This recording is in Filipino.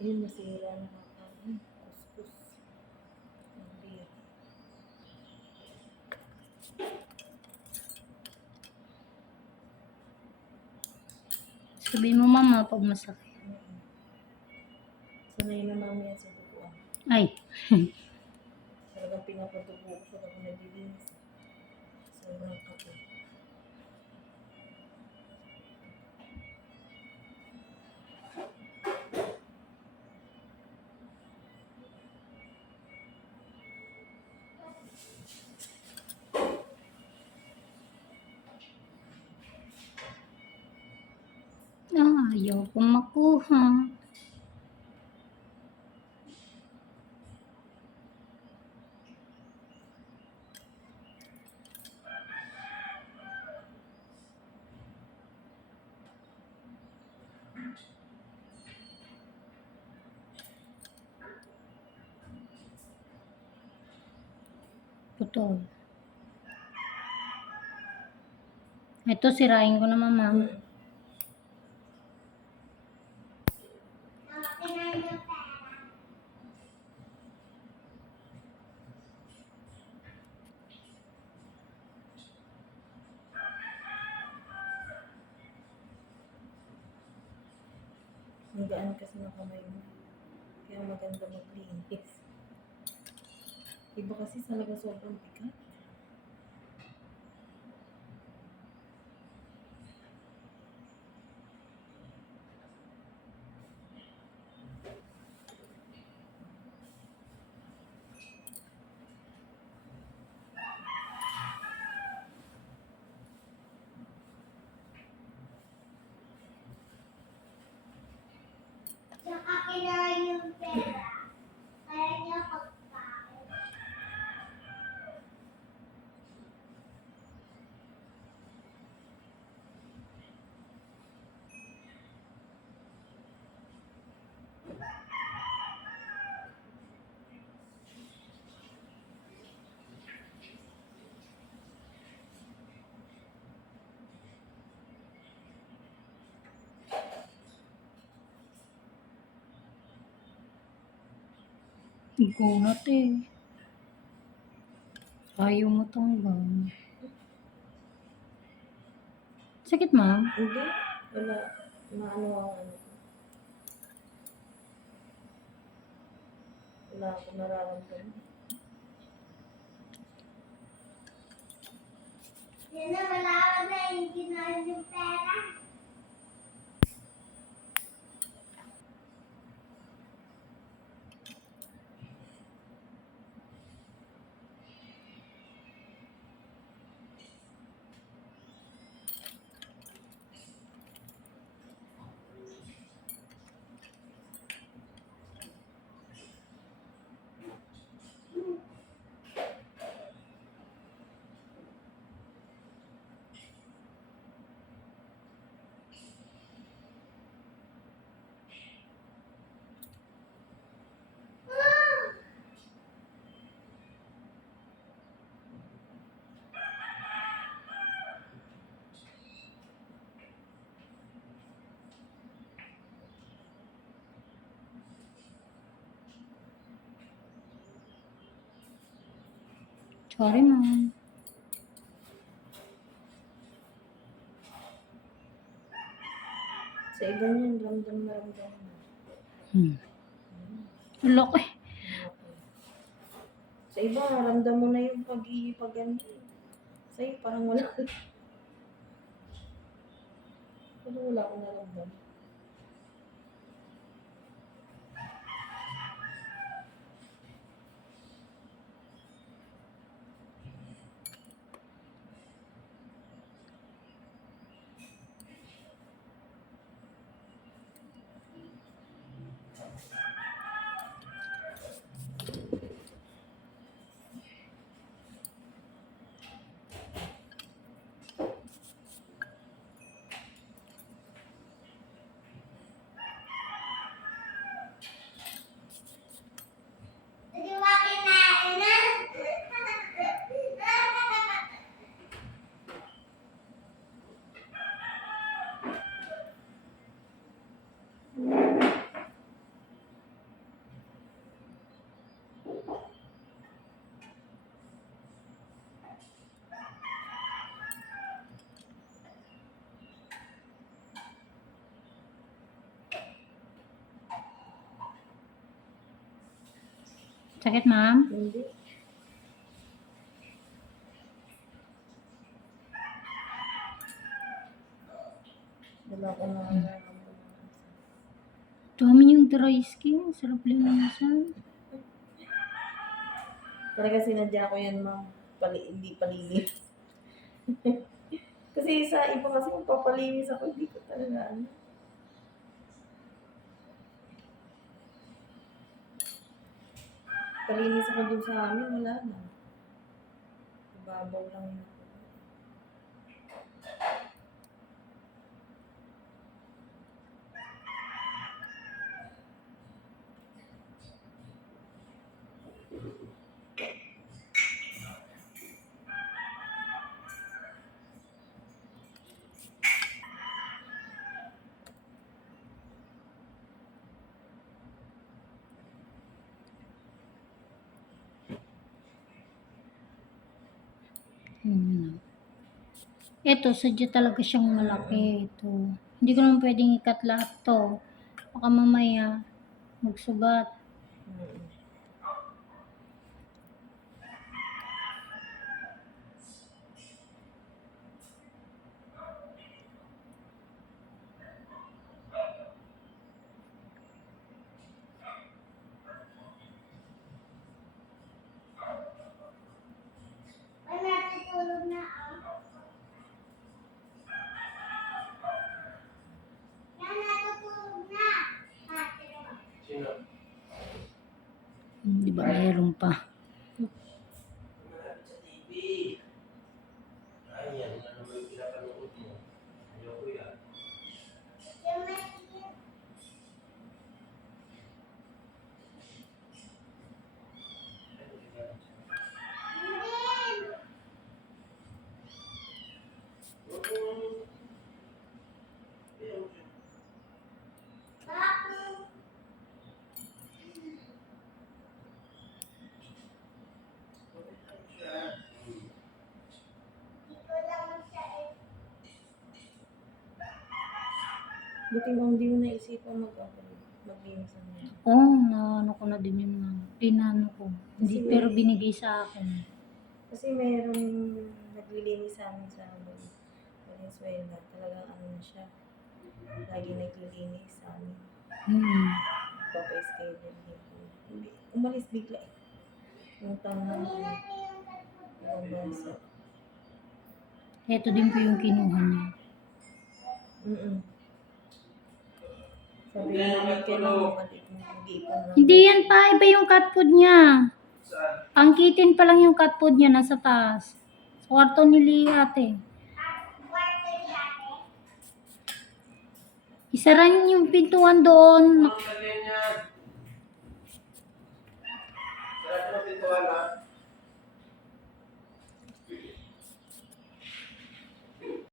Ayun, nasira na ako. Hmm, kuskus. Hindi. Sabihin mo mama pag masakit. Sanay na mamaya sa duguan. Ay. Talagang pinapatubo ko siya kapag naglilinis. Sobrang kapal. Ayaw ko makuha. Putol. Ito, sirain ko naman, ma'am. Ang gaan kasi ng kamay mo. Kaya maganda maglinis. Iba kasi talaga sobrang bigat. Saka kailangan yung pera. Kaya niya pagkain. Gulat eh. Ayaw mo tanggal. Sakit, ma'am? Hindi. Wala. Maano ang ano. Wala akong nararamdaman. Yan na malaman na hindi na yung pera. Sorry, ma'am. Sa iba niyan, ramdam na ramdam. Hmm. Ulok eh. Sa iba, ramdam mo na yung pag-iipag ganito. Sa'yo, parang wala. Pero wala akong naramdam. Sakit, ma'am? Hindi. Dami yung dry skin. Sarap linisan. Talaga sinadya ko yan, ma'am. Pali, hindi palinis. kasi sa iba kasi magpapalinis ako, hindi ko talaga ano. Palinis ako dun sa amin, wala na. Babaw lang yun. Hmm. Ito, sadya talaga siyang malaki. Ito. Hindi ko naman pwedeng ikat lahat to. Baka mamaya magsugat. Mm. Ay, natutulog na ako. Yan, natutulog na. Ah, tira mo. Sino? Hmm, Di ba mayroon pa? Malapit sa TV. Ayan, ano ba yung pinapanood mo? Ayoko yan. Yung maliit. Ano yan? Hindi. Oo. Ayun. Bakit? Okay lang siya. Hmm. Ito lang siya eh. Buti mo hindi mo naisipan mag maglinis ang mga. Oo, oh, na ano ko na din yun ma'am. Pinano ko. Hindi, Kasi- pero binigay sa akin. Kasi meron naglilinis sa amin sa Venezuela. Talagang ano na siya. Lagi naglilinis sa amin. Hmm. Papa-schedule dito. Hindi, umalis bigla eh. Yung taon na ano, yung bansa. Ito din po yung kinuha niya. Mm Sabi kailangan. Hindi yan pa, iba yung cat food niya. Saan? Angkitin pa lang yung cat food niya nasa taas. Sa kwarto ni Lia ate. Ah, kwarto ni ate. Isara niyo yung pintuan doon. Ang niya. Sarap mo pintuan ha?